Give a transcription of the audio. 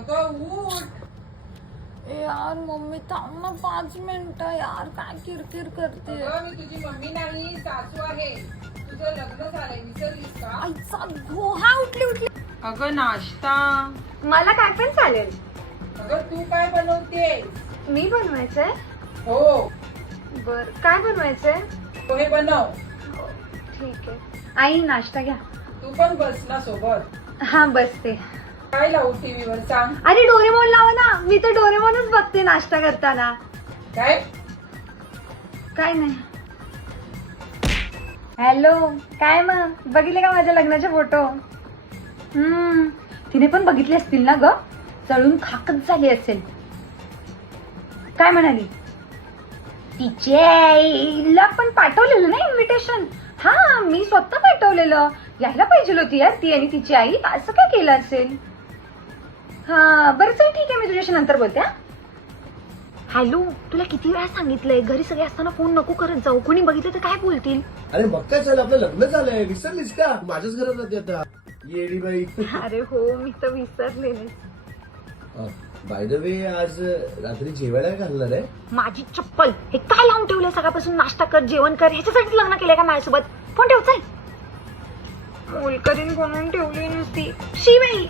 अगं उठ. यार मम्मी थांब ना 5 मिनिटं यार, काय किरकिर करते. अगं मी तुझी मम्मी नाही, सासू आहे. तुझं लग्न झालंय, विसरलीस का? आईचा घोहा उठली. अगं नाश्ता. मला काय पण चालेल. अगं तू काय बनवतेस? मी बनवायचंय? हो, बर, काय बनवायचंय? पोहे बनव. ठीक आहे. आई नाश्ता घ्या. तू पण बस ना सोबत. हा बसते. काय लावू टीव्हीवर सांग? अरे डोरेमॉन लावा ना, मी तर डोरेमॉनच बघते नाश्ता करताना. काय? काय नाही. हॅलो, काय मग बघितले का माझ्या लग्नाचे फोटो? तिने पण बघितले असतील ना ग, चळून खाकच झाली असेल. काय म्हणाली? तिच्या पण पाठवलेलं ना इन्व्हिटेशन. हा मी स्वतः पाठवलेलं. यायला पाहिजे होती यार ती आणि तिची आई. असं काय केलं असेल? हा बरं चल ठीक आहे, मी तुझ्याशी नंतर बोलते. हॅलो, तुला किती वेळा सांगितलंय घरी सगळे असताना फोन नको करत जाऊ, कोणी बघितलं तर काय बोलतील. अरे मग काय झालं, आपलं लग्न झालंय, विसरलीस का? माझ्याच घरात राहते आता येडी बाई. अरे हो, मी तर विसरलेले. बाय द वे, आज रात्री जेवायला काय घालणार आहे? माझी चप्पल हे काय लावून ठेवलंय सकाळपासून? नाश्ता कर, जेवण कर, ह्याच्यासाठीच लग्न केलंय का माझ्यासोबत? फोन ठेव चल. मोलकरीन बनवून ठेवली नुसती. शिवाई